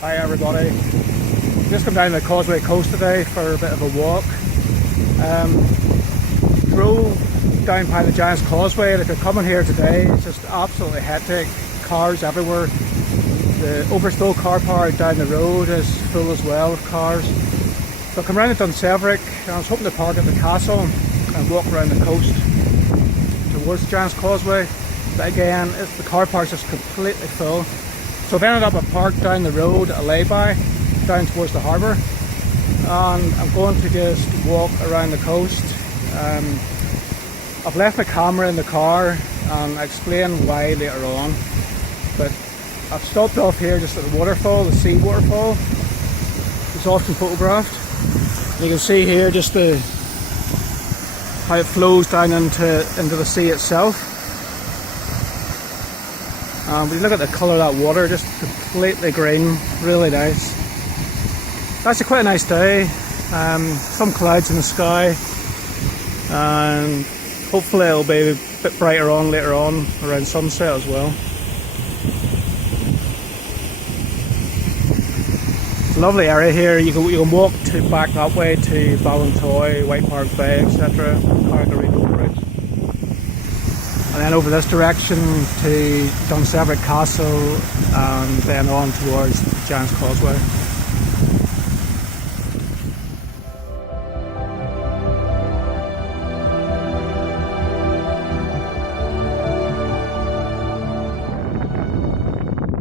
Hi everybody, just come down the Causeway coast today for a bit of a walk. Drove down by the Giants Causeway, and if you're coming here today, it's just absolutely hectic. Cars everywhere. The Overstow car park down the road is full as well of cars. So I come around to Dunseverick, and I was hoping to park at the castle and walk around the coast towards the Giants Causeway. But again, the car park's just completely full. So I've ended up at park down the road, a lay-by, down towards the harbour. And I'm going to just walk around the coast. I've left my camera in the car, and I'll explain why later on. But I've stopped off here just at the waterfall, the sea waterfall. It's often photographed. You can see here just how it flows down into the sea itself. When you look at the colour of that water, just completely green, really nice. It's actually quite a nice day. Some clouds in the sky, and hopefully it'll be a bit brighter on later on around sunset as well. It's a lovely area here. You can walk back that way to Ballintoy, White Park Bay, etc. And then over this direction to Dunseverick Castle, and then on towards Giants Causeway.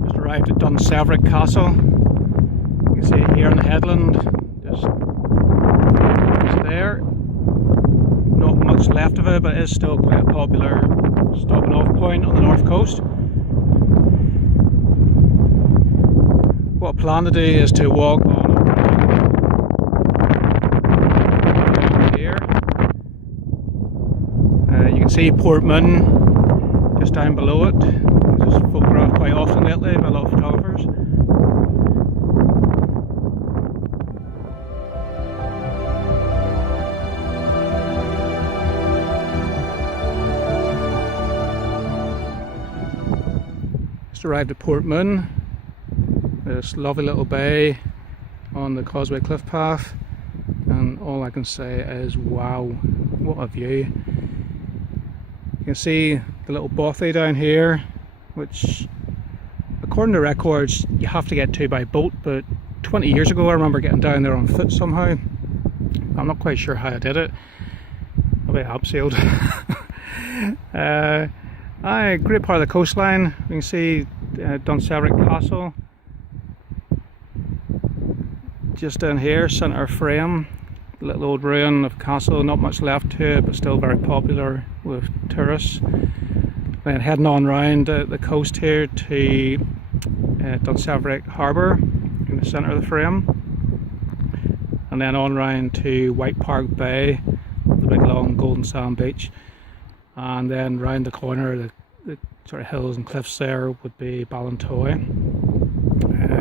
Just arrived at Dunseverick Castle. You can see it here on the headland, just there. Not much left of it, but it is still quite a popular stopping off point on the north coast. What I plan to do is to walk on here. You can see Portman just down below it. It's just photographed quite often lately by a lot of photographers. Just arrived at Portman, this lovely little bay on the Causeway cliff path, and all I can say is wow, what a view. You can see the little bothy down here, which according to records you have to get to by boat, but 20 years ago I remember getting down there on foot somehow. I'm not quite sure how I did it. Maybe I abseiled. Great part of the coastline. You can see Dunseverick Castle just down here, centre frame. Little old ruin of castle, not much left to it, but still very popular with tourists. Then heading on round the coast here to Dunseverick Harbour in the centre of the frame, and then on round to White Park Bay, the big long golden sand beach. And then round the corner, the sort of hills and cliffs there would be Ballintoy.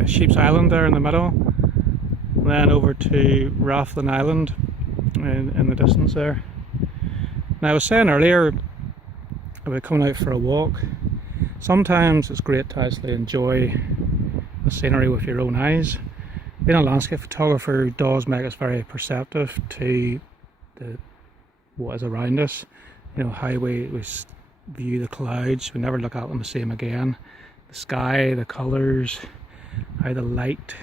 Sheep's Island there in the middle. And then over to Rathlin Island in the distance there. Now I was saying earlier about coming out for a walk. Sometimes it's great to actually enjoy the scenery with your own eyes. Being a landscape photographer does make us very perceptive to what is around us. You know, how we view the clouds, we never look at them the same again. The sky, the colours, how the light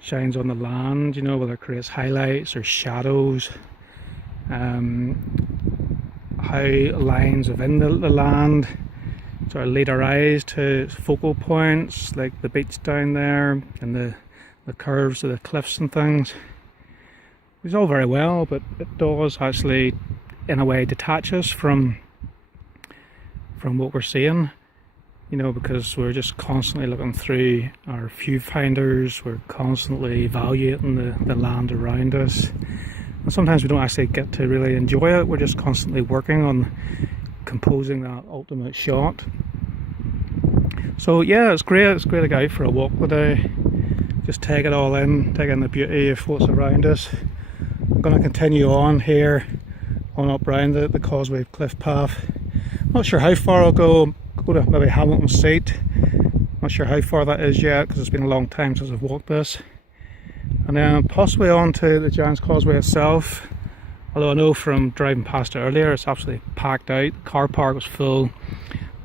shines on the land, you know, whether it creates highlights or shadows. How lines within the land sort of lead our eyes to focal points, like the beach down there and the curves of the cliffs and things. It's all very well, but it does actually in a way detach us from what we're seeing, you know, because we're just constantly looking through our viewfinders, we're constantly evaluating the land around us, and sometimes we don't actually get to really enjoy it. We're just constantly working on composing that ultimate shot. So yeah, it's great to go out for a walk today, just take it all in, take in the beauty of what's around us. I'm going to continue on here on up round the Causeway cliff path. Not sure how far I'll go to maybe Hamilton Seat, Not sure how far that is yet because it's been a long time since I've walked this. And then possibly on to the Giants Causeway itself. Although I know from driving past it earlier, it's absolutely packed out. The car park was full.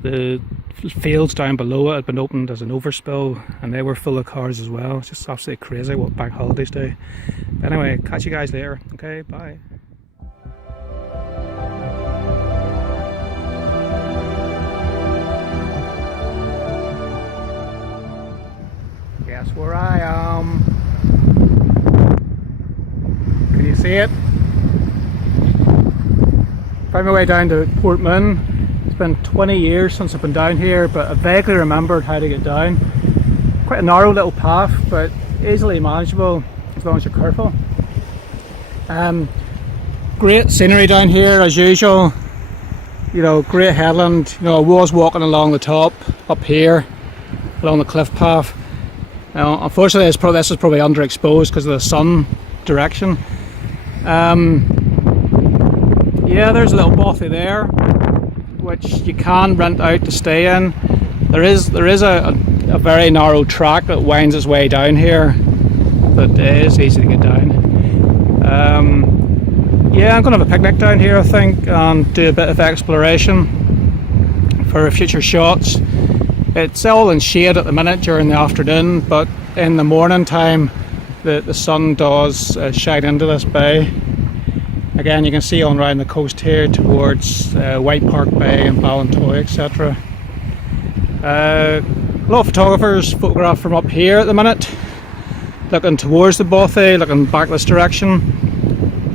The fields down below it had been opened as an overspill, and they were full of cars as well. It's just absolutely crazy what bank holidays do. But anyway, catch you guys later. Okay, bye. Guess where I am. Can you see it? Found my way down to Portman. It's been 20 years since I've been down here, but I vaguely remembered how to get down. Quite a narrow little path, but easily manageable as long as you're careful. Great scenery down here as usual. You know, great headland. You know, I was walking along the top up here, along the cliff path. Now, unfortunately, this is probably underexposed because of the sun direction. Yeah, there's a little bothy there, which you can rent out to stay in. There is a very narrow track that winds its way down here, but it is easy to get down. Yeah, I'm going to have a picnic down here, I think, and do a bit of exploration for future shots. It's all in shade at the minute during the afternoon, but in the morning time the sun does shine into this bay. Again, you can see on around the coast here towards White Park Bay and Ballintoy, etc. A lot of photographers photograph from up here at the minute, looking towards the bothy, looking back this direction.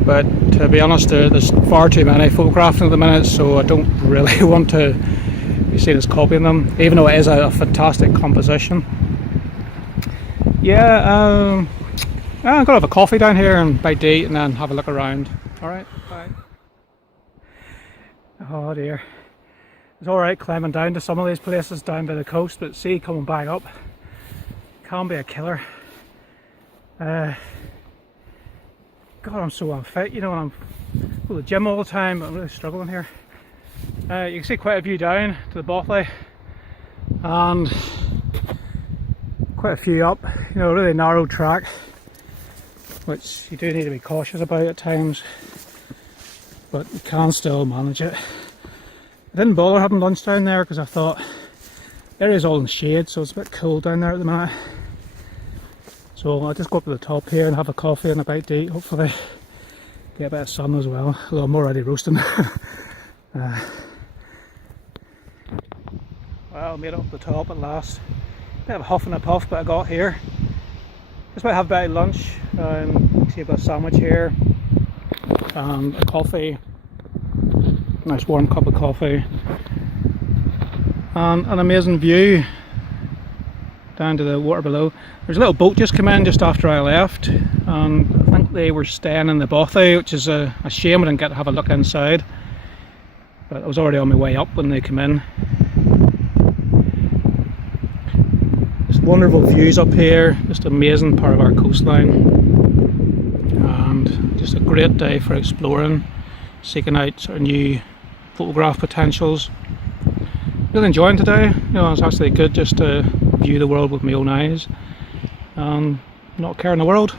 But to be honest, there's far too many photographing at the minute, so I don't really want to be seen as copying them, even though it is a fantastic composition. Yeah, I'm going to have a coffee down here and bite to eat and then have a look around. Alright, bye. Oh dear. It's alright climbing down to some of these places down by the coast, but see, coming back up can be a killer. God, I'm so unfit, you know, and I'm go to the gym all the time, but I'm really struggling here. You can see quite a view down to the bothy, and quite a few up, you know, a really narrow track, which you do need to be cautious about at times, but you can still manage it. I didn't bother having lunch down there because I thought the area's all in shade, so it's a bit cool down there at the minute. So I'll just go up to the top here and have a coffee and a bite to eat, hopefully get a bit of sun as well, although I'm already roasting. Well, made it up the top at last. Bit of a huff and a puff, but I got here. Just about to have a bit of lunch. See I've got a sandwich here and a coffee, nice warm cup of coffee, and an amazing view down to the water below. There's a little boat just come in just after I left, and I think they were staying in the bothy, which is a shame I didn't get to have a look inside, but I was already on my way up when they came in. Wonderful views up here, just amazing part of our coastline, and just a great day for exploring, seeking out sort of new photograph potentials. Really enjoying today. You know, it's actually good just to view the world with my own eyes and not care in the world.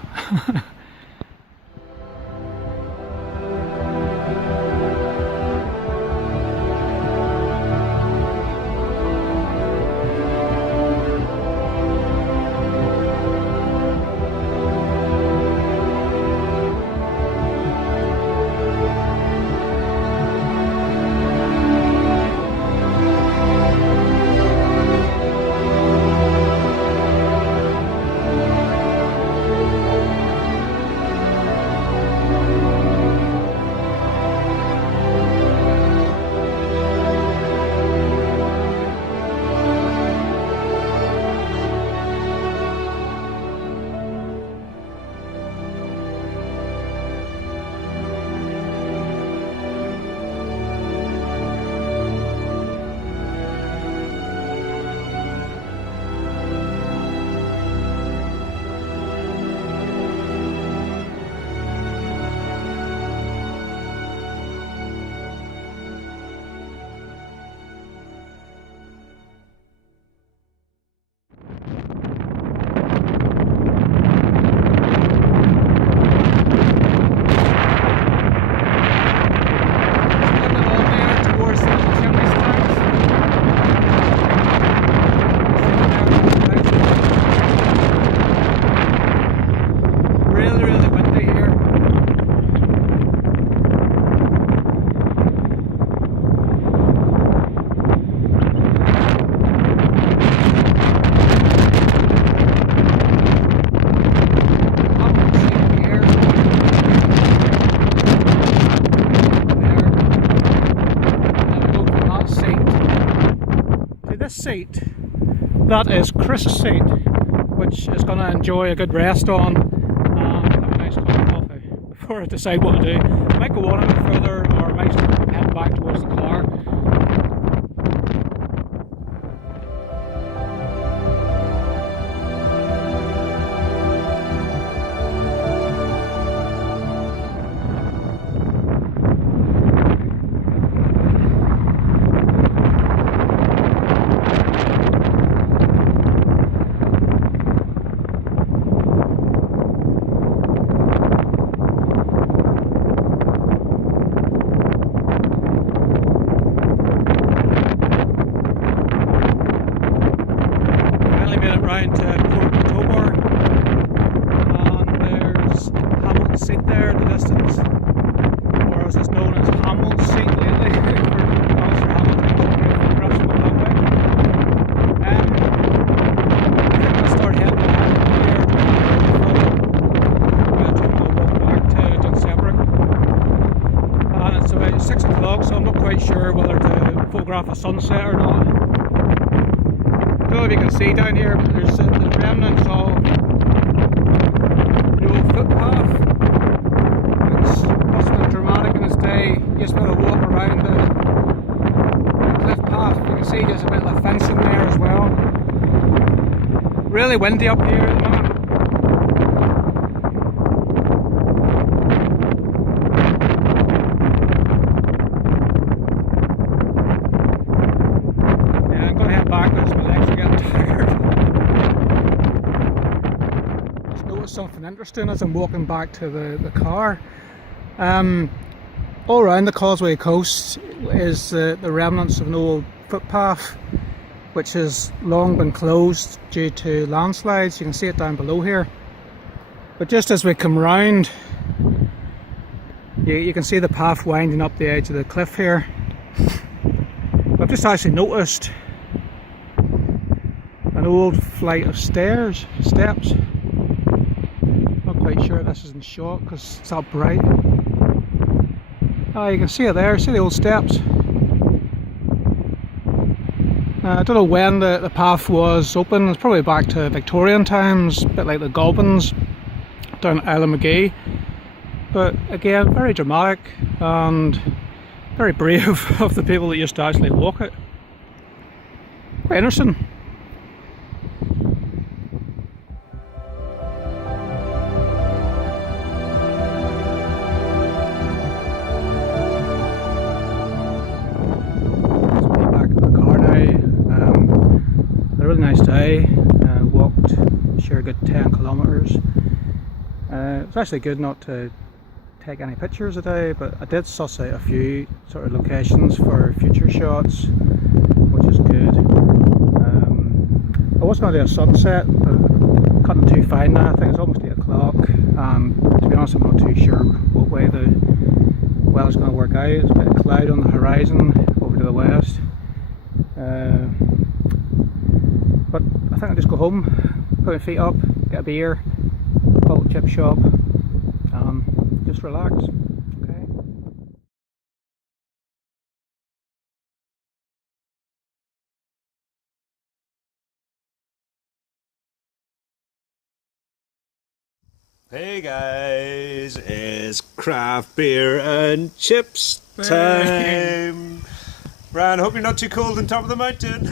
seat. That is Chris's seat, which is going to enjoy a good rest on and have a nice cup of coffee before I decide what to do. I might go on a bit further, or I might head back towards the car. Round to October, and there's Hamilton's seat there in the distance, or as it's known as Hamill's seat lately for Alistair Hamilton. Perhaps go that way. I think I'll start heading back here I'll walk back to Dunseverick, and it's about 6 o'clock, so I'm not quite sure whether to photograph a sunset or not. I don't know if you can see down here, but there's the remnants of the old footpath. It must have been dramatic in its day. You just want to walk around the cliff path. You can see there's a bit of fencing there as well. Really windy up here at the moment. Yeah, I'm going to head back because my legs are getting tired. Just noticed something interesting as I'm walking back to the car. All around the Causeway coast is the remnants of an old footpath which has long been closed due to landslides. You can see it down below here. But just as we come round, you can see the path winding up the edge of the cliff here. I've just actually noticed an old flight of steps. Not quite sure if this is in shot because it's that bright. You can see it there, see the old steps. I don't know when the path was open. It's probably back to Victorian times, a bit like the Goblins down at Isle of Magee. But again, very dramatic and very brave of the people that used to actually walk it. Quite interesting. A really nice day. Walked sure a good 10 kilometres. It's actually good not to take any pictures today, but I did suss out a few sort of locations for future shots, which is good. I was going to do a sunset, but cutting too fine now. I think it's almost 8 o'clock, and to be honest I'm not too sure what way the weather's going to work out. There's a bit of cloud on the horizon over to the west. But I think I'll just go home, put my feet up, get a beer, call it a chip shop, and just relax. Okay. Hey guys, it's craft beer and chips time. Ryan, hope you're not too cold on top of the mountain.